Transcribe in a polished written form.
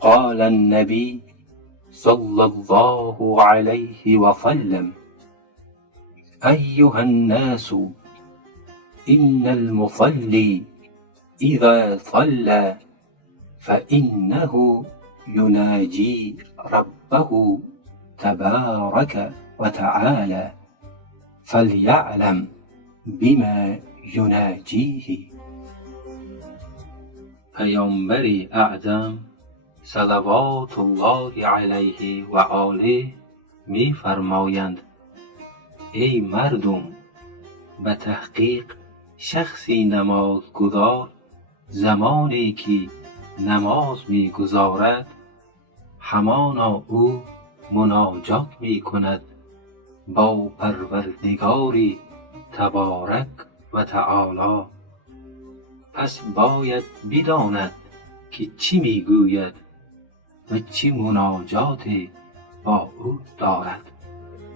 قال النبي صلى الله عليه وسلم: أيها الناس، إن المصلي إذا صلى فإنه يناجي ربه تبارك وتعالى، فليعلم بما يناجيه. پیامبر اعظم صلوات الله علیه و آله می فرمایند: ای مردم، به تحقیق شخصی نمازگزار زمانی که نماز می گزارد، همانا او مناجات می کند با پروردگاری تبارک و تعالی. پس باید بداند که چی می گوید و چی مناجاتی با او دارد.